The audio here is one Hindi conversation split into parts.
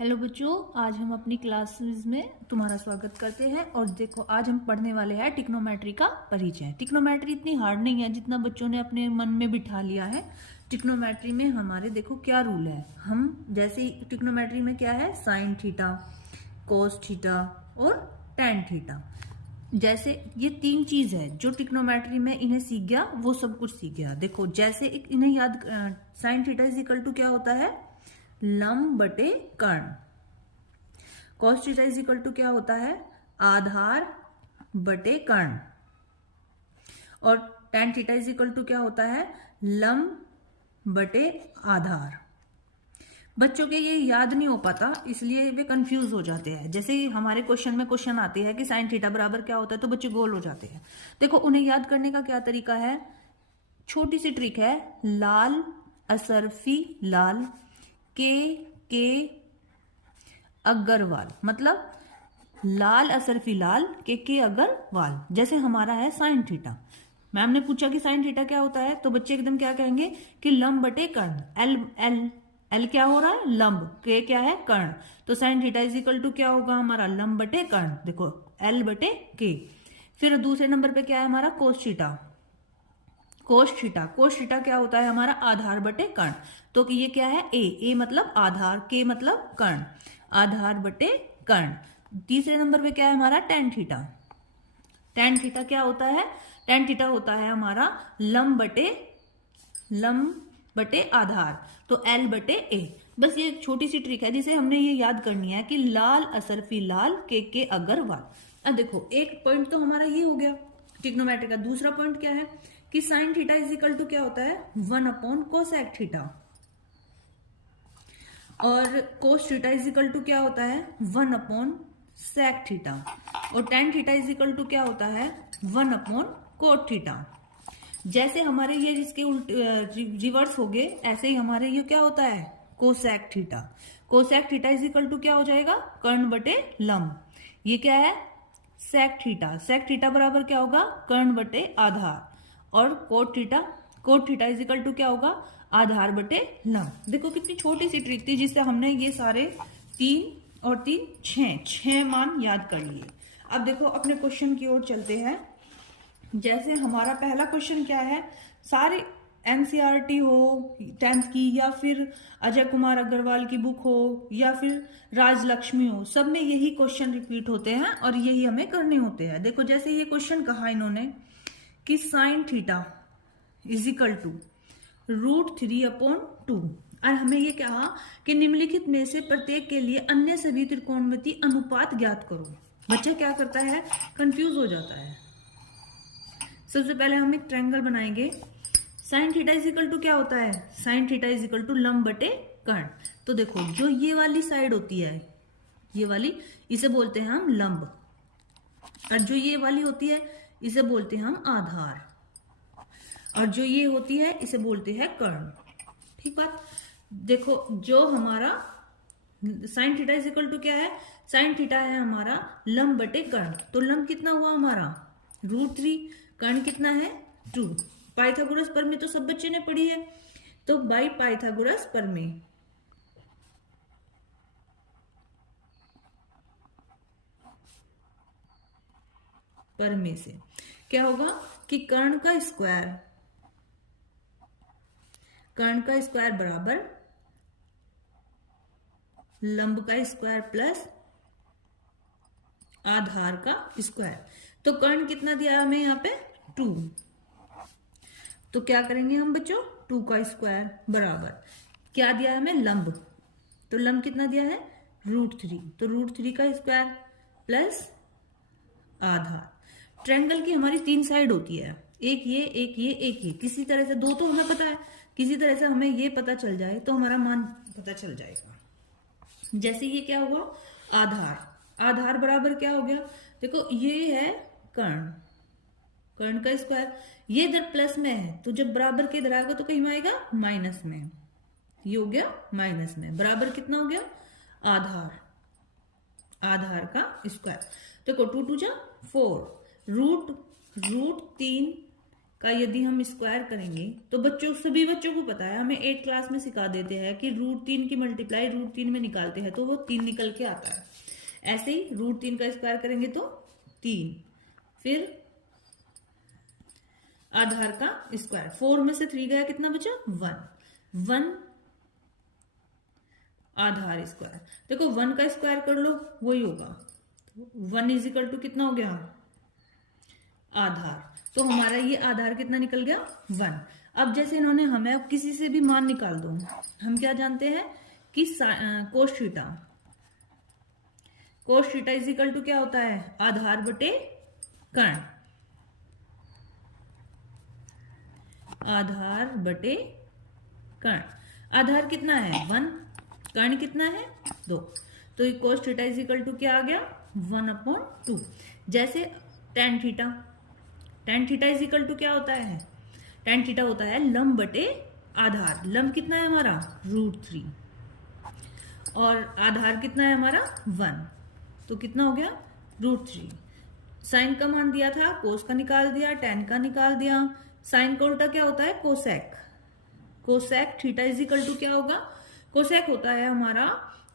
हेलो बच्चों, आज हम अपनी क्लासेस में तुम्हारा स्वागत करते हैं। और देखो, आज हम पढ़ने वाले हैं टिक्नोमेट्री का परिचय। टिक्नोमेट्री इतनी हार्ड नहीं है जितना बच्चों ने अपने मन में बिठा लिया है। टिक्नोमेट्री में हमारे देखो क्या रूल है। हम जैसे टिक्नोमेट्री में क्या है, साइन थीटा, कोस थीटा और टेन थीटा, जैसे ये तीन चीज है जो टिक्नोमेट्री में इन्हें सीख गया वो सब कुछ सीख गया। देखो जैसे इन्हें याद, sine theta is equal to क्या होता है, लंब बटे कर्ण। Cos theta is equal to क्या होता है, आधार बटे कर्ण। और tan theta is equal to क्या होता है, लंब बटे आधार। बच्चों के ये याद नहीं हो पाता, इसलिए वे कंफ्यूज हो जाते हैं। जैसे ही हमारे क्वेश्चन में क्वेश्चन आते हैं कि साइन थीटा बराबर क्या होता है, तो बच्चे गोल हो जाते हैं। देखो उन्हें याद करने का क्या तरीका है, छोटी सी ट्रिक है, लाल असरफी लाल के अग्रवाल, मतलब लाल असरफी लाल के अग्रवाल। जैसे हमारा है साइन थीटा, मैम ने पूछा कि साइन थीटा क्या होता है, तो बच्चे एकदम क्या कहेंगे कि लंब बटे कर्ण। एल एल एल क्या हो रहा है, लंब, के क्या है, कर्ण। तो sine theta is equal to क्या होगा हमारा, लंब बटे कर्ण। देखो एल बटे के। फिर दूसरे नंबर पे क्या है हमारा, कोस थीटा। कोस थीटा क्या होता है हमारा, आधार बटे कर्ण। तो ये क्या है, ए मतलब आधार, के मतलब कर्ण, आधार बटे कर्ण। तीसरे नंबर पे क्या है हमारा, टेन थीटा। टेन थीटा क्या होता है, टेन थीटा होता है हमारा लंब बटे आधार, तो एल बटे ए। बस ये एक छोटी सी ट्रिक है जिसे हमने ये याद करनी है कि लाल असरफी लाल के अग्रवाल। अब देखो एक पॉइंट तो हमारा ये हो गया टिक्नोमेट्री का। दूसरा पॉइंट क्या है कि sine theta is equal to क्या होता है, 1 कोसेक थीटा। और cos theta is equal to क्या होता है, 1 थीटा। और tan theta is equal to क्या होता है, 1 कोट थीटा। जैसे हमारे ये जिसके रिवर्स हो गए, ऐसे ही हमारे ये क्या होता है, cosec theta. Cosec theta is equal to क्या हो जाएगा, कर्ण बटे लंब। ये क्या है, सेक थीटा बराबर क्या होगा, कर्ण बटे आधार। और cot theta is equal to क्या होगा, आधार बटे लंब। देखो कितनी छोटी सी ट्रिक थी जिससे हमने ये सारे 3 और 3 6 मान याद कर लिए। अब देखो अपने क्वेश्चन की ओर चलते हैं। जैसे हमारा पहला क्वेश्चन क्या है, सारे एनसीईआरटी हो 10th की, या फिर अजय कुमार अग्रवाल की बुक हो, या फिर राजलक्ष्मी हो, सब में यही क्वेश्चन रिपीट होते हैं और यही हमें करने होते हैं। देखो जैसे ये क्वेश्चन कहा इन्होंने कि sine theta is equal to √3/2, और हमें ये कहा कि निम्नलिखित में से प्रत्येक के लिए अन्य सभी त्रिकोणमितीय अनुपात ज्ञात करो। बच्चा क्या करता है, कंफ्यूज हो जाता है। सबसे पहले हम एक ट्रायंगल बनाएंगे। Sine theta is equal to क्या होता है, sine theta is equal to लंब बटे कर्ण। तो देखो जो ये वाली साइड होती है, ये वाली, इसे बोलते हैं हम लंब, और जो ये वाली होती है इसे बोलते हैं हम आधार, और जो ये होती है इसे बोलते हैं कर्ण। ठीक बात। देखो जो हमारा sine theta is equal to क्या है, साइन थीटा है हमारा लंब बटे कर्ण। तो लंब कितना हुआ हमारा, √3, कर्ण कितना है 2। पाइथागोरस प्रमेय तो सब बच्चे ने पढ़ी है, तो बाई पाइथागोरस प्रमेय से क्या होगा कि कर्ण का स्क्वायर बराबर लंब का स्क्वायर प्लस आधार का स्क्वायर। तो कर्ण कितना दिया है हमें यहाँ पे, 2। तो क्या करेंगे हम बच्चों, 2 का स्क्वायर बराबर क्या दिया है हमें, लंब। तो लंब कितना दिया है, √3, तो √3 का स्क्वायर प्लस आधार। ट्रायंगल की हमारी 3 साइड होती है, एक ये एक ये एक ये। किसी तरह से दो तो हमें पता है, किसी तरह से हमें ये पता चल जाए तो हमारा मान पता चल जाएगा। जैसे ये क्या हुआ, आधार बराबर क्या हो गया, देखो ये है कर्ण का स्क्वायर, ये इधर प्लस में है, तो जब बराबर के इधर आएगा तो कहीं में आएगा माइनस में, ये हो गया माइनस में। बराबर कितना हो गया, आधार का स्क्वायर। देखो 2 × 2 = 4, √3 का यदि हम स्क्वायर करेंगे तो सभी बच्चों को पता है, हमें 8 क्लास में सिखा देते हैं कि √3 की मल्टीप्लाई √3 में निकालते हैं तो वो 3 निकल के आता है। ऐसे ही √3 का स्क्वायर करेंगे तो 3, फिर आधार का स्क्वायर, 4 में से 3 गया, कितना बचा 1 आधार स्क्वायर। देखो 1 का स्क्वायर कर लो वही होगा, 1 इजिकल टू कितना हो गया आधार। तो हमारा ये आधार कितना निकल गया 1। अब जैसे इन्होंने हमें, अब किसी से भी मान निकाल दो, हम क्या जानते हैं कि कोस थीटा इजिकल टू क्या होता है आधार बटे कर्ण, आधार बटे कर्ण। आधार कितना है 1, कर्ण कितना है 2, तो ये कोस थीटा इजिकल टू क्या आ गया 1/2। जैसे टेन थीटा इजिकल टू क्या होता है, टेन थीटा होता है लंब बटे आधार। लंब कितना है हमारा √3 और आधार कितना है हमारा 1, तो कितना हो गया √3। साइन का मान दिया था, कोस का निकाल दिया, टेन का निकाल दिया। साइन का उल्टा क्या होता है कोसेक थीटा इजिकल टू क्या होगा, कोसेक होता है हमारा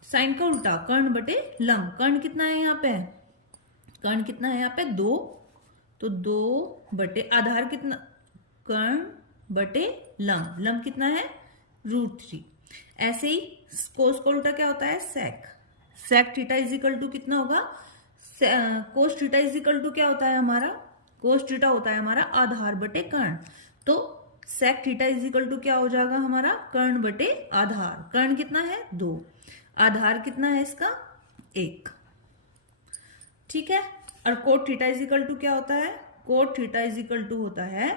साइन का उल्टा कर्ण बटे लंब। कर्ण कितना है यहाँ पे, कर्ण कितना है यहाँ पे 2, तो 2 बटे आधार कितना, कर्ण बटे लंब कितना है √3। ऐसे ही कोस का उल्टा क्या होता है सेक थीटा इजिकल टू कितना होगा, कोस थीटा इजिकल टू क्या होता है हमारा, कोस थीटा होता है हमारा आधार बटे कर्ण। तो सेक थीटा इजिकल टू क्या हो जाएगा हमारा कर्ण बटे आधार। कर्ण कितना है 2, आधार कितना है इसका 1, ठीक है। और कोट थीटा इजिकल टू क्या होता है, कोट थीटा इजिकल टू होता है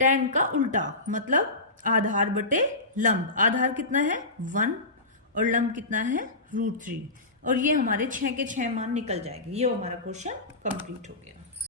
टेन का उल्टा, मतलब आधार बटे लंब। आधार कितना है 1 और लंब कितना है √3, और ये हमारे 6 के 6 मान निकल जाएंगे। ये हमारा क्वेश्चन कंप्लीट हो गया।